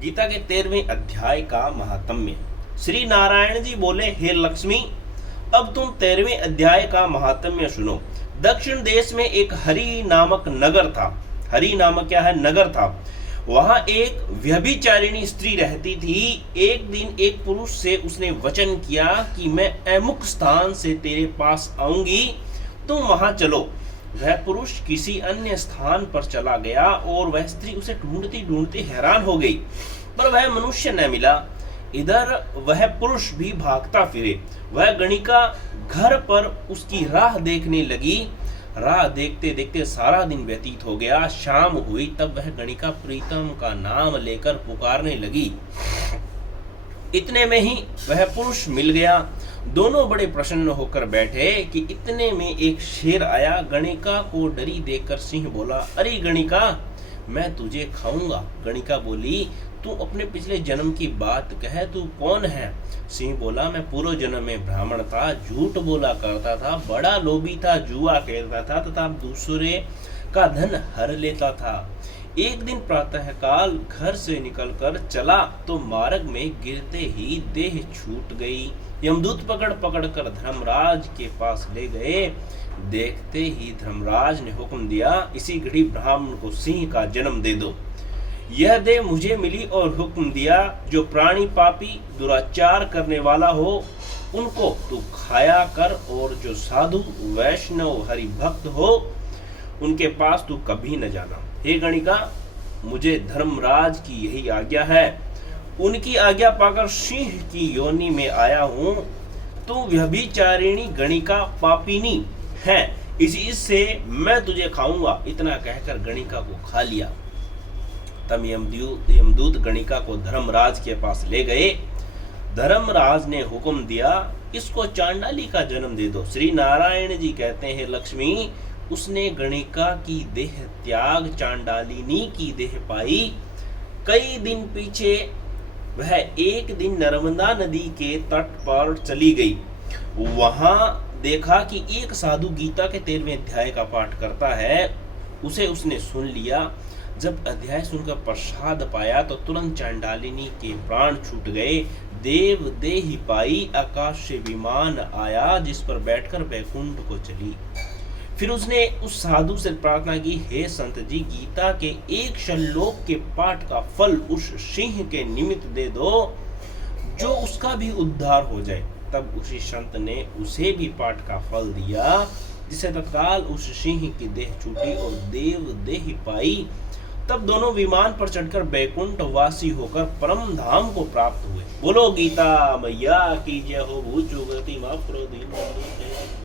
गीता के 13वें अध्याय का महात्म्य। श्री नारायण जी बोले, हे लक्ष्मी, अब तुम 13वें अध्याय का महात्म्य सुनो। दक्षिण देश में एक हरि नामक नगर था। हरि नामक क्या है? नगर था। वहां एक व्यभिचारिणी स्त्री रहती थी। एक दिन एक पुरुष से उसने वचन किया कि मैं अमुक स्थान से तेरे पास आऊंगी, तुम वहां चलो। वह पुरुष किसी अन्य स्थान पर चला गया और वह स्त्री उसे ढूंढती ढूंढती हैरान हो गई, पर वह मनुष्य न मिला। इधर वह पुरुष भी भागता फिरे। वह गणिका घर पर उसकी राह देखने लगी। राह देखते देखते सारा दिन व्यतीत हो गया। शाम हुई तब वह गणिका प्रीतम का नाम लेकर पुकारने लगी। इतने में ही वह पुरुष मिल गया। दोनों बड़े प्रसन्न होकर बैठे कि इतने में एक शेर आया। गणिका को डरी देखकर सिंह बोला, अरे गणिका, मैं तुझे खाऊंगा। गणिका बोली, तू अपने पिछले जन्म की बात कह, तू कौन है? सिंह बोला, मैं पूर्व जन्म में ब्राह्मण था, झूठ बोला करता था, बड़ा लोभी था, जुआ खेलता था तथा दूसरे का धन हर लेता था। एक दिन प्रातःकाल घर से निकलकर चला तो मार्ग में गिरते ही देह छूट गई। यमदूत पकड़ पकड़ कर धर्मराज के पास ले गए। देखते ही धर्मराज ने हुक्म दिया, इसी घड़ी ब्राह्मण को सिंह का जन्म दे दो। यह देह मुझे मिली और हुक्म दिया, जो प्राणी पापी दुराचार करने वाला हो उनको तू खाया कर, और जो साधु वैष्णव हरि भक्त हो उनके पास तू कभी न जाना। हे गणिका, मुझे धर्मराज की यही आज्ञा है। उनकी आज्ञा पाकर सिंह की योनि में आया हूं। तू व्यभिचारिणी गणिका पापिनी है, इसी से मैं तुझे खाऊंगा। इतना कहकर गणिका को खा लिया। तब यमदूत गणिका को धर्मराज के पास ले गए। धर्मराज ने हुक्म दिया, इसको चांडाली का जन्म दे दो। श्री नारायण जी कहते हैं, लक्ष्मी, उसने गणिका की देह त्याग चांडालिनी की देह पाई। कई दिन पीछे वह एक दिन नर्मदा नदी के तट पर चली गई। वहां देखा कि एक साधु गीता के 13वें अध्याय का पाठ करता है। उसे उसने सुन लिया। जब अध्याय सुनकर प्रसाद पाया तो तुरंत चांडालिनी के प्राण छूट गए। देव देही पाई, आकाश से विमान आया जिस पर बैठकर वैकुंठ को चली। फिर उसने उस साधु से प्रार्थना की, हे संत जी, गीता के एक श्लोक के पाठ का फल उस सिंह के निमित्त दे दो, जो उसका भी उद्धार हो जाए। तब उसी संत ने उसे भी पाठ का फल दिया, जिससे तत्काल उस सिंह की देह छूटी और देव देह पाई। तब दोनों विमान पर चढ़कर बैकुंठ वासी होकर परम धाम को प्राप्त हुए। बोलो गीता मैया की जय हो। भूचो गति माफ करो दीन बंधु।